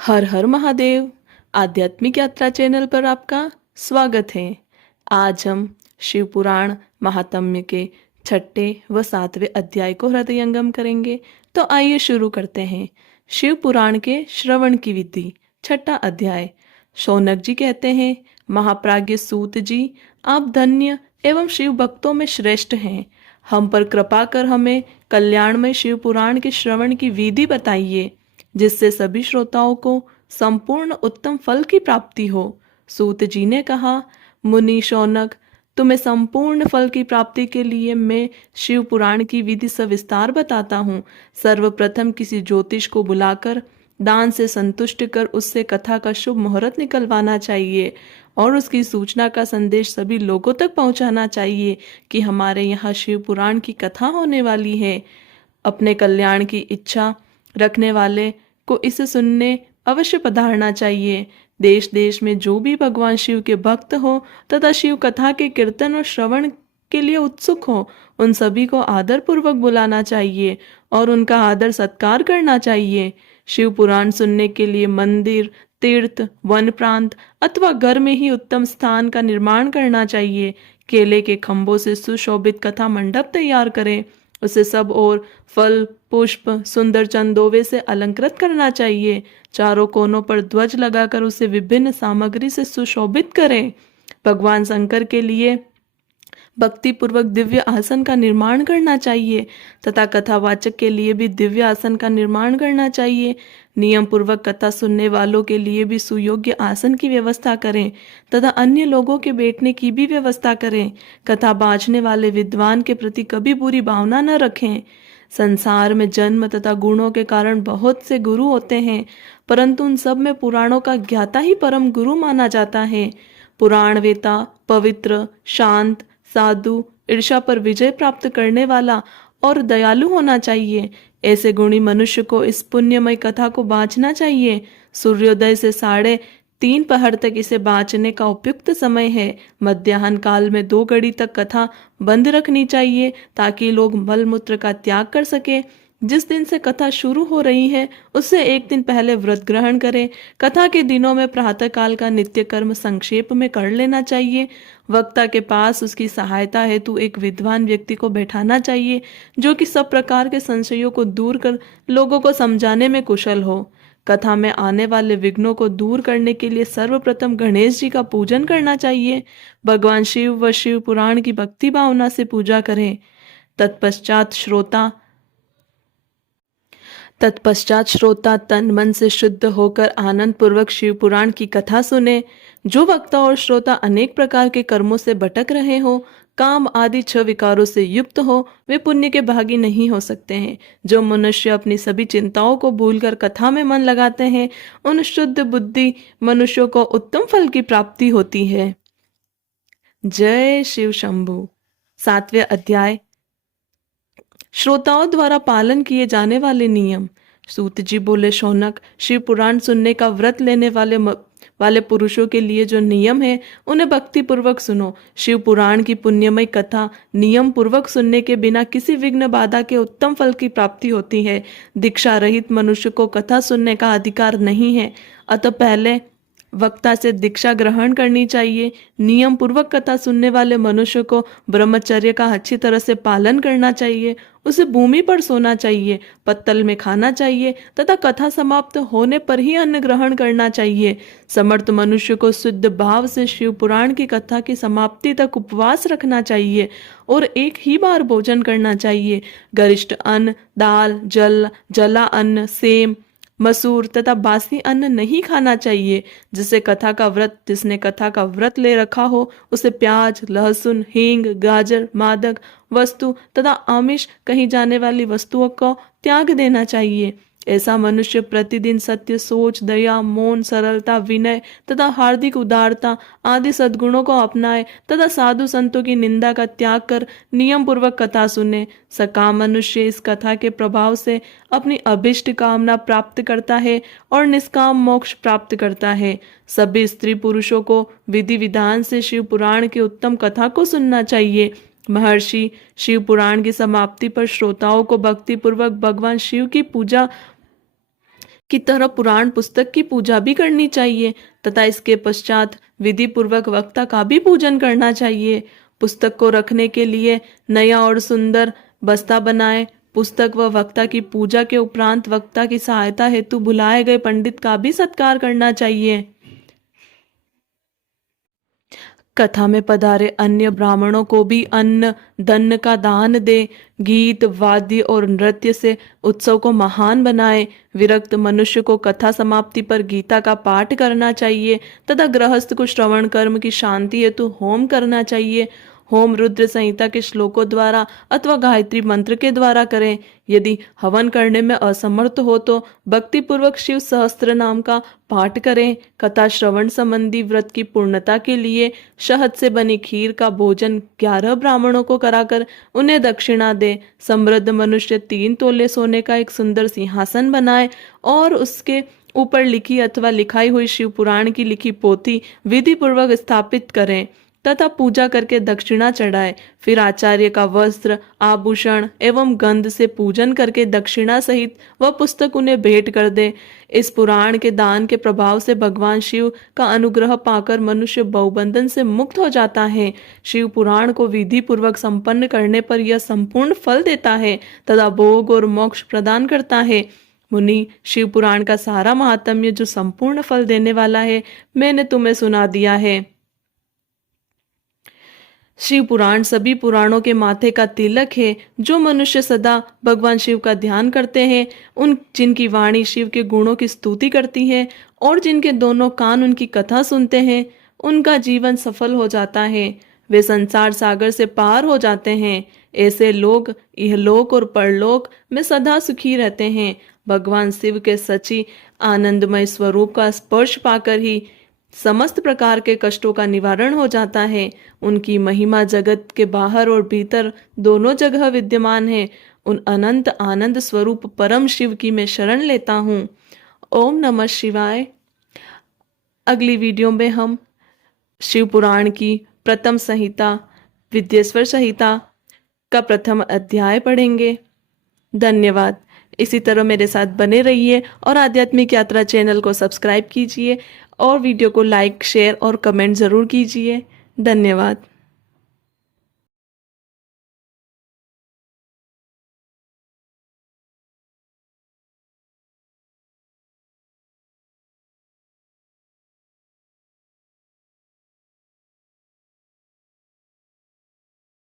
हर हर महादेव। आध्यात्मिक यात्रा चैनल पर आपका स्वागत है। आज हम शिव पुराण महात्म्य के छठे व सातवें अध्याय को हृदयंगम करेंगे। तो आइए शुरू करते हैं। शिव पुराण के श्रवण की विधि। छठा अध्याय। शौनक जी कहते हैं, महाप्राज्ञ सूत जी, आप धन्य एवं शिव भक्तों में श्रेष्ठ हैं। हम पर कृपा कर हमें कल्याणमय शिव पुराण के श्रवण की विधि बताइए, जिससे सभी श्रोताओं को संपूर्ण उत्तम फल की प्राप्ति हो। सूत जी ने कहा, मुनि शौनक, तुम्हें संपूर्ण फल की प्राप्ति के लिए मैं शिव पुराण की विधि सविस्तार बताता हूँ। सर्वप्रथम किसी ज्योतिष को बुलाकर दान से संतुष्ट कर उससे कथा का शुभ मुहूर्त निकलवाना चाहिए और उसकी सूचना का संदेश सभी लोगों तक पहुंचाना चाहिए कि हमारे यहाँ शिव पुराण की कथा होने वाली है। अपने कल्याण की इच्छा रखने वाले को इसे सुनने अवश्य पधारना चाहिए। देश देश में जो भी भगवान शिव के भक्त हो तथा शिव कथा के कीर्तन और श्रवण के लिए उत्सुक हो, उन सभी को आदर पूर्वक बुलाना चाहिए और उनका आदर सत्कार करना चाहिए। शिव पुराण सुनने के लिए मंदिर, तीर्थ, वन प्रांत अथवा घर में ही उत्तम स्थान का निर्माण करना चाहिए। केले के खंभों से सुशोभित कथा मंडप तैयार करें। उसे सब और फल, पुष्प, सुंदर चंदोवे से अलंकृत करना चाहिए। चारों कोनों पर ध्वज लगाकर उसे विभिन्न सामग्री से सुशोभित करें। भगवान शंकर के लिए भक्ति पूर्वक दिव्य आसन का निर्माण करना चाहिए तथा कथावाचक के लिए भी दिव्य आसन का निर्माण करना चाहिए। नियम पूर्वक कथा सुनने वालों के लिए भी सुयोग्य आसन की व्यवस्था करें तथा अन्य लोगों के बैठने की भी व्यवस्था करें। कथा बाँचने वाले विद्वान के प्रति कभी बुरी भावना न रखें। संसार में जन्म तथा गुणों के कारण बहुत से गुरु होते हैं, परंतु उन सब में पुराणों का ज्ञाता ही परम गुरु माना जाता है। पुराण वेता पवित्र, शांत, साधु, ईर्ष्या पर विजय प्राप्त करने वाला और दयालु होना चाहिए। ऐसे गुणी मनुष्य को इस पुण्यमय कथा को बाँचना चाहिए। सूर्योदय से 3:30 पहर तक इसे बाँचने का उपयुक्त समय है। मध्याह्न काल में 2 घड़ी तक कथा बंद रखनी चाहिए ताकि लोग मल मूत्र का त्याग कर सके। जिस दिन से कथा शुरू हो रही है उससे 1 दिन पहले व्रत ग्रहण करें। कथा के दिनों में प्रातः काल का नित्य कर्म संक्षेप में कर लेना चाहिए। वक्ता के पास उसकी सहायता हेतु एक विद्वान व्यक्ति को बैठाना चाहिए, जो कि सब प्रकार के संशयों को दूर कर लोगों को समझाने में कुशल हो। कथा में आने वाले विघ्नों को दूर करने के लिए सर्वप्रथम गणेश जी का पूजन करना चाहिए। भगवान शिव व शिव पुराण की भक्ति भावना से पूजा करें। तत्पश्चात श्रोता तन मन से शुद्ध होकर आनंद पूर्वक शिव पुराण की कथा सुने। जो वक्ता और श्रोता अनेक प्रकार के कर्मों से भटक रहे हो, काम आदि 6 विकारों से युक्त हो, वे पुण्य के भागी नहीं हो सकते हैं। जो मनुष्य अपनी सभी चिंताओं को भूलकर कथा में मन लगाते हैं, उन शुद्ध बुद्धि मनुष्यों को उत्तम फल की प्राप्ति होती है। जय शिव शंभु। 7वें अध्याय। श्रोताओं द्वारा पालन किए जाने वाले नियम। सूत जी बोले, शौनक, शिव पुराण सुनने का व्रत लेने वाले पुरुषों के लिए जो नियम है उन्हें भक्ति पूर्वक सुनो। शिव पुराण की पुण्यमय कथा नियम पूर्वक सुनने के बिना किसी विघ्न बाधा के उत्तम फल की प्राप्ति होती है। दीक्षा रहित मनुष्य को कथा सुनने का अधिकार नहीं है, अतः पहले वक्ता से दीक्षा ग्रहण करनी चाहिए। नियम पूर्वक कथा सुनने वाले मनुष्य को ब्रह्मचर्य का अच्छी तरह से पालन करना चाहिए। उसे भूमि पर सोना चाहिए, पत्तल में खाना चाहिए तथा कथा समाप्त होने पर ही अन्न ग्रहण करना चाहिए। समर्थ मनुष्य को शुद्ध भाव से शिव पुराण की कथा की समाप्ति तक उपवास रखना चाहिए और एक ही बार भोजन करना चाहिए। गरिष्ठ अन्न, दाल, जला अन्न, सेम, मसूर तथा बासी अन्न नहीं खाना चाहिए। जिसने कथा का व्रत ले रखा हो उसे प्याज, लहसुन, हींग, गाजर, मादक वस्तु तथा आमिष कही जाने वाली वस्तुओं को त्याग देना चाहिए। ऐसा मनुष्य प्रतिदिन सत्य, सोच, दया, मौन, सरलता, विनय तथा हार्दिक उदारता आदि सद्गुणों को अपनाए तथा साधु संतों की निंदा का त्याग कर नियम पूर्वक कथा सुने। सकाम मनुष्य इस कथा के प्रभाव से अपनी अभिष्ट कामना प्राप्त करता है और निष्काम मोक्ष प्राप्त करता है। सभी स्त्री पुरुषों को विधि विधान से शिव पुराण की उत्तम कथा को सुनना चाहिए। महर्षि शिव पुराण की समाप्ति पर श्रोताओं को भक्ति पूर्वक भगवान शिव की पूजा की तरह पुराण पुस्तक की पूजा भी करनी चाहिए तथा इसके पश्चात विधि पूर्वक वक्ता का भी पूजन करना चाहिए। पुस्तक को रखने के लिए नया और सुंदर बस्ता बनाएं। पुस्तक व वक्ता की पूजा के उपरांत वक्ता की सहायता हेतु बुलाए गए पंडित का भी सत्कार करना चाहिए। कथा में पधारे अन्य ब्राह्मणों को भी अन्न धन का दान दे। गीत वाद्य और नृत्य से उत्सव को महान बनाए। विरक्त मनुष्य को कथा समाप्ति पर गीता का पाठ करना चाहिए तथा गृहस्थ को श्रवण कर्म की शांति हेतु होम करना चाहिए। होम रुद्र संहिता के श्लोकों द्वारा अथवा गायत्री मंत्र के द्वारा करें। यदि हवन करने में असमर्थ हो तो भक्ति पूर्वक शिव सहस्त्र नाम का पाठ करें। कथा श्रवण संबंधी व्रत की पूर्णता के लिए शहद से बनी खीर का भोजन 11 ब्राह्मणों को कराकर उन्हें दक्षिणा दे। समृद्ध मनुष्य 3 तोले सोने का एक सुंदर सिंहासन बनाए और उसके ऊपर लिखी अथवा लिखाई हुई शिव पुराण की लिखी पोथी विधि पूर्वक स्थापित करें तथा पूजा करके दक्षिणा चढ़ाए। फिर आचार्य का वस्त्र आभूषण एवं गंध से पूजन करके दक्षिणा सहित वह पुस्तक उन्हें भेंट कर दे। इस पुराण के दान के प्रभाव से भगवान शिव का अनुग्रह पाकर मनुष्य बहुबंधन से मुक्त हो जाता है। शिव पुराण को विधि पूर्वक संपन्न करने पर यह संपूर्ण फल देता है तथा भोग और मोक्ष प्रदान करता है। मुनि, शिव पुराण का सारा महात्म्य जो संपूर्ण फल देने वाला है मैंने तुम्हें सुना दिया है। शिव पुराण सभी पुराणों के माथे का तिलक है। जो मनुष्य सदा भगवान शिव का ध्यान करते हैं, उन जिनकी वाणी शिव के गुणों की स्तुति करती है और जिनके दोनों कान उनकी कथा सुनते हैं, उनका जीवन सफल हो जाता है। वे संसार सागर से पार हो जाते हैं। ऐसे लोग इहलोक और परलोक में सदा सुखी रहते हैं। भगवान शिव के सच्ची आनंदमय स्वरूप का स्पर्श पाकर ही समस्त प्रकार के कष्टों का निवारण हो जाता है। उनकी महिमा जगत के बाहर और भीतर दोनों जगह विद्यमान है। उन अनंत आनंद स्वरूप परम शिव की मैं शरण लेता हूँ। ओम नमः शिवाय। अगली वीडियो में हम शिव पुराण की प्रथम संहिता विद्येश्वर संहिता का प्रथम अध्याय पढ़ेंगे। धन्यवाद। इसी तरह मेरे साथ बने रहिए और आध्यात्मिक यात्रा चैनल को सब्सक्राइब कीजिए और वीडियो को लाइक शेयर और कमेंट ज़रूर कीजिए। धन्यवाद।